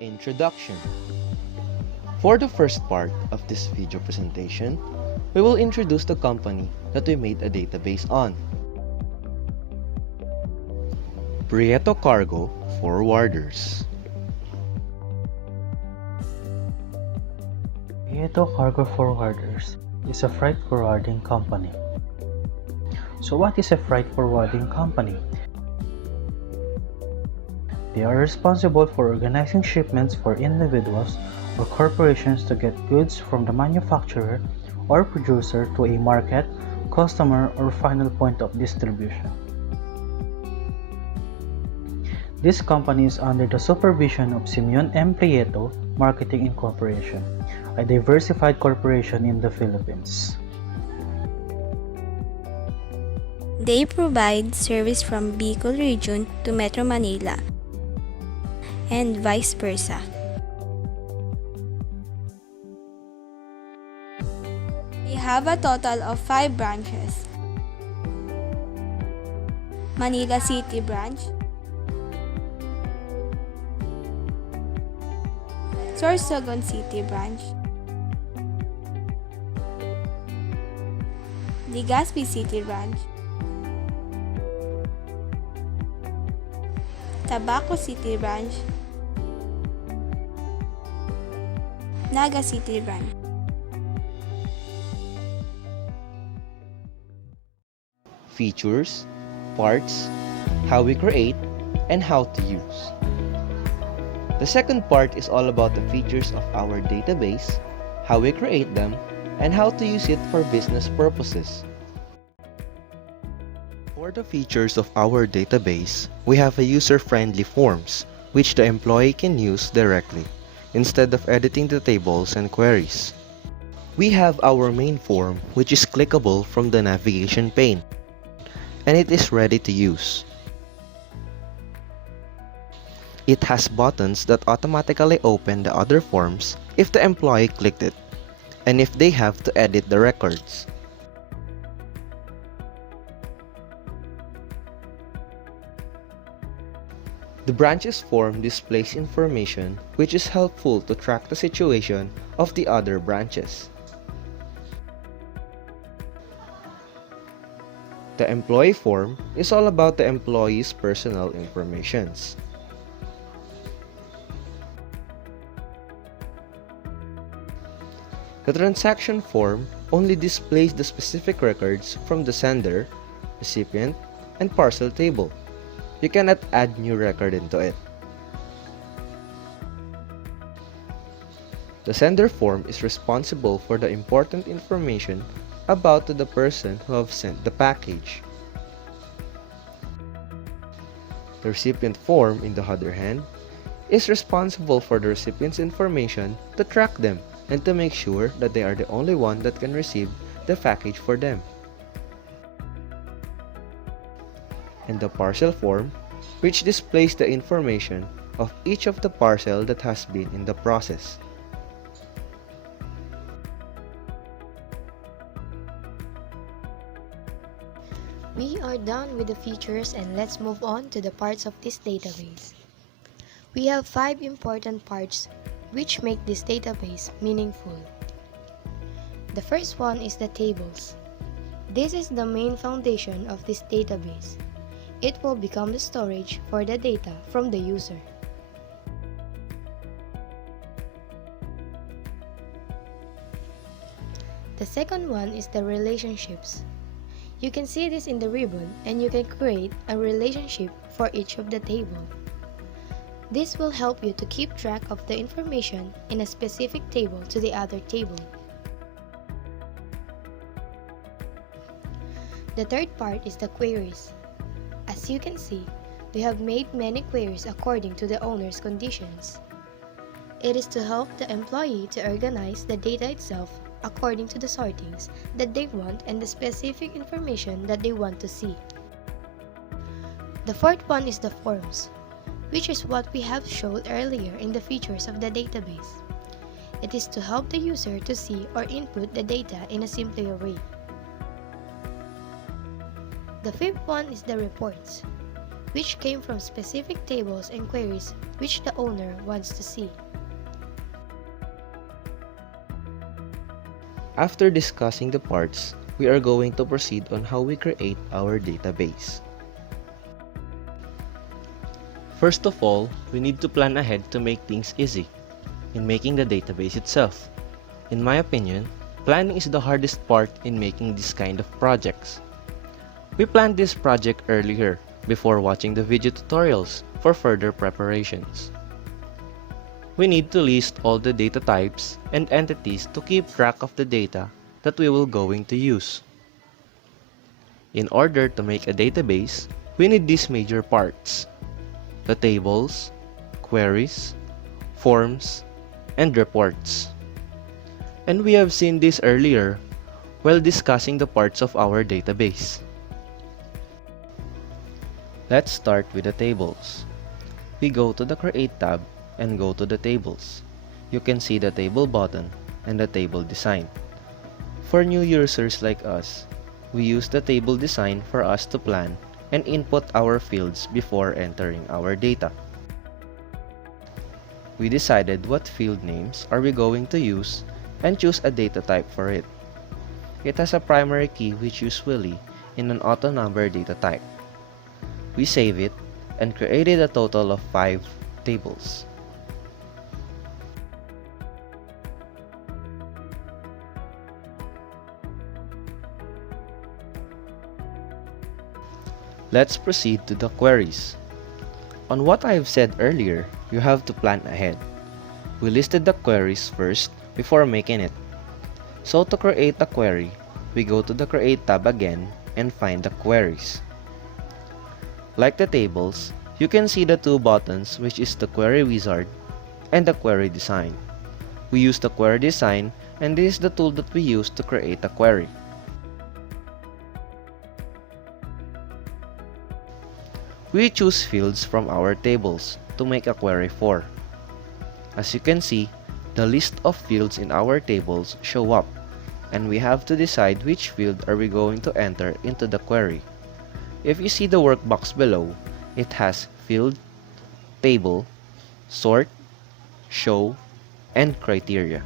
Introduction. For the first part of this video presentation, we will introduce the company that we made a database on. Prieto Cargo Forwarder'S. Prieto Cargo Forwarder'S is a freight forwarding company. So what is a freight forwarding company? They are responsible for organizing shipments for individuals or corporations to get goods from the manufacturer or producer to a market, customer, or final point of distribution. This company is under the supervision of Lian M. Prieto Marketing Incorporation, a diversified corporation in the Philippines. They provide service from Bicol region to Metro Manila and vice versa. We have a total of 5 branches. Manila City branch, Sorsogon City branch, Legazpi City branch, Tabaco City branch, Naga City branch. Features, parts, how we create, and how to use. The second part is all about the features of our database, how we create them, and how to use it for business purposes. For the features of our database, we have a user-friendly forms, which the employee can use directly, instead of editing the tables and queries. We have our main form, which is clickable from the navigation pane, and it is ready to use. It has buttons that automatically open the other forms if the employee clicked it, and if they have to edit the records. The branches form displays information which is helpful to track the situation of the other branches. The employee form is all about the employee's personal informations. The transaction form only displays the specific records from the sender, recipient, and parcel table. You cannot add new record into it. The sender form is responsible for the important information about the person who have sent the package. The recipient form, in the other hand, is responsible for the recipient's information to track them and to make sure that they are the only one that can receive the package for them. And the parcel form, which displays the information of each of the parcel that has been in the process. We are done with the features and let's move on to the parts of this database. We have 5 important parts which make this database meaningful. The first one is the tables. This is the main foundation of this database. It will become the storage for the data from the user. The second one is the relationships. You can see this in the ribbon and you can create a relationship for each of the table. This will help you to keep track of the information in a specific table to the other table. The third part is the queries. As you can see, we have made many queries according to the owner's conditions. It is to help the employee to organize the data itself according to the sortings that they want and the specific information that they want to see. The fourth one is the forms, which is what we have showed earlier in the features of the database. It is to help the user to see or input the data in a simpler way. The fifth one is the reports. which came from specific tables and queries which the owner wants to see. After discussing the parts, we are going to proceed on how we create our database. First of all, we need to plan ahead to make things easy in making the database itself. In my opinion, planning is the hardest part in making this kind of projects. We planned this project earlier before watching the video tutorials for further preparations. We need to list all the data types and entities to keep track of the data that we will going to use. In order to make a database, we need these major parts: the tables, queries, forms, and reports. And we have seen this earlier while discussing the parts of our database. Let's start with the tables. We go to the Create tab and go to the tables. You can see the table button and the table design. For new users like us, we use the table design for us to plan and input our fields before entering our data. We decided what field names are we going to use and choose a data type for it. It has a primary key which usually in an auto number data type. We save it and created a total of 5 tables. Let's proceed to the queries. On what I have said earlier, you have to plan ahead. We listed the queries first before making it. So to create a query, we go to the Create tab again and find the queries. Like the tables, you can see the 2 buttons, which is the Query Wizard and the Query Design. We use the Query Design, and this is the tool that we use to create a query. We choose fields from our tables to make a query for. As you can see, the list of fields in our tables show up, and we have to decide which field are we going to enter into the query. If you see the workbox below, it has field, table, sort, show, and criteria.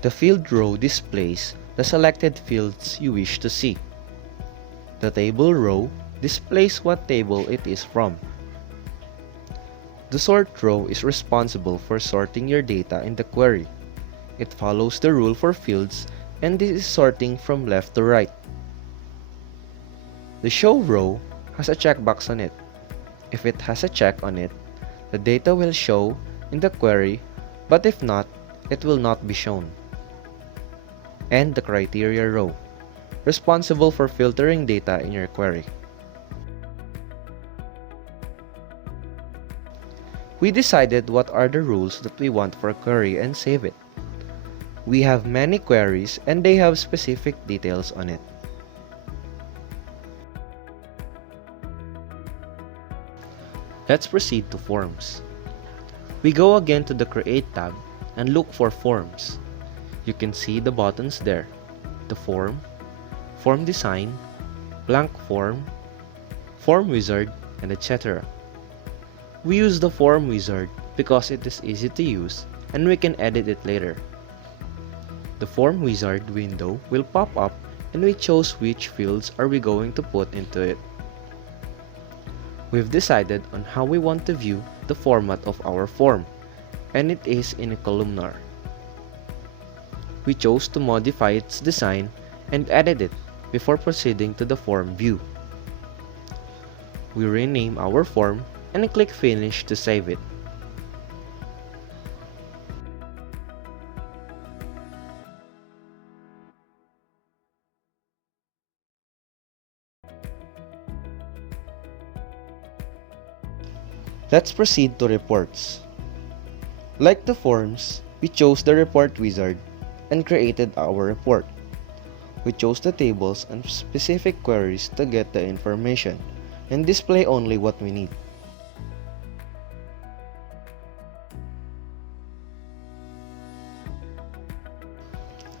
The field row displays the selected fields you wish to see. The table row displays what table it is from. The sort row is responsible for sorting your data in the query. It follows the rule for fields, and this is sorting from left to right. The show row has a checkbox on it. If it has a check on it, the data will show in the query, but if not, it will not be shown. And the criteria row, responsible for filtering data in your query. We decided what are the rules that we want for a query and save it. We have many queries and they have specific details on it. Let's proceed to forms. We go again to the Create tab and look for forms. You can see the buttons there: the form, form design, blank form, form wizard, and etc. We use the form wizard because it is easy to use and we can edit it later. The form wizard window will pop up and we chose which fields are we going to put into it. We've decided on how we want to view the format of our form, and it is in a columnar. We chose to modify its design and edit it before proceeding to the form view. We rename our form and click Finish to save it. Let's proceed to reports. Like the forms, we chose the report wizard and created our report. We chose the tables and specific queries to get the information and display only what we need.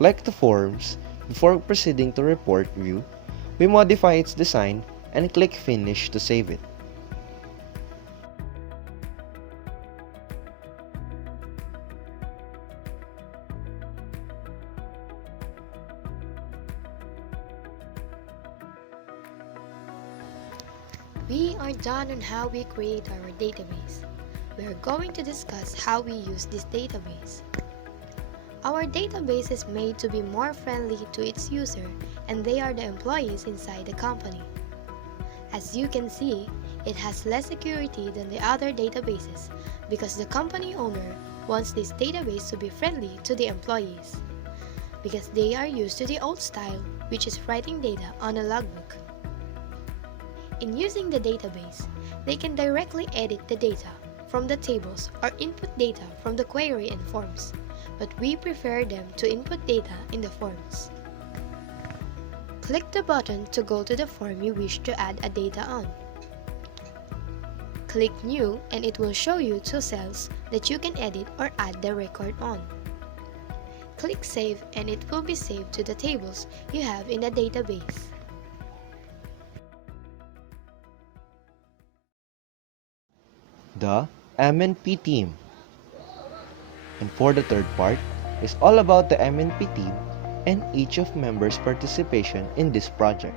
Like the forms, before proceeding to report view, we modify its design and click Finish to save it. We are done on how we create our database. We are going to discuss how we use this database. Our database is made to be more friendly to its user, and they are the employees inside the company. As you can see, it has less security than the other databases because the company owner wants this database to be friendly to the employees, because they are used to the old style, which is writing data on a logbook. In using the database, they can directly edit the data from the tables or input data from the query and forms, but we prefer them to input data in the forms. Click the button to go to the form you wish to add a data on. Click New and it will show you 2 cells that you can edit or add the record on. Click Save and it will be saved to the tables you have in the database. The MNP Team. And for the third part is all about the MNP Team and each of members' participation in this project.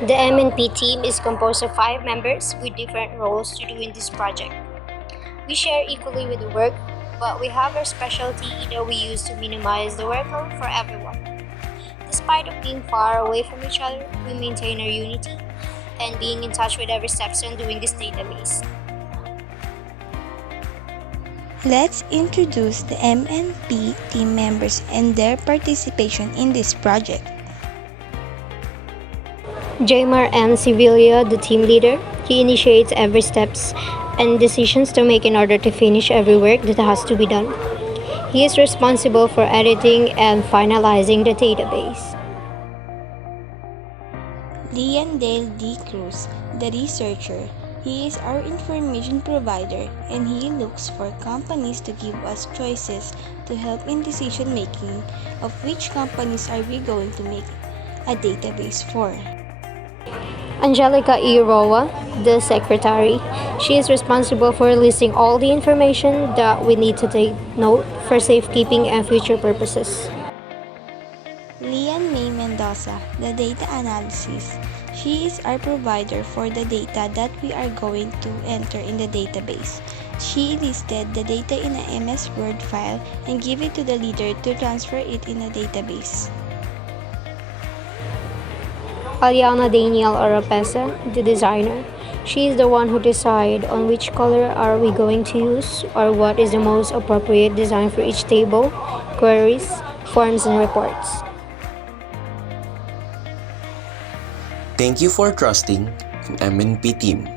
The MNP team is composed of 5 members with different roles to do in this project. We share equally with the work, but we have our specialty that we use to minimize the workload for everyone. Despite of being far away from each other, we maintain our unity and being in touch with every step on doing this database. Let's introduce the MNP team members and their participation in this project. Jhaymar M, Sevilla, the team leader, he initiates every steps and decisions to make in order to finish every work that has to be done. He is responsible for editing and finalizing the database. Lian D. Cruz, the researcher. He is our information provider and he looks for companies to give us choices to help in decision making of which companies are we going to make a database for. Angelica E, the secretary. She is responsible for listing all the information that we need to take note for safekeeping and future purposes. Lian Mae Mendoza, the data analysis. She is our provider for the data that we are going to enter in the database. She listed the data in a MS Word file and give it to the leader to transfer it in a database. Alyana Danielle Oropesa, the designer. She is the one who decides on which color are we going to use or what is the most appropriate design for each table, queries, forms, and reports. Thank you for trusting an MNP team.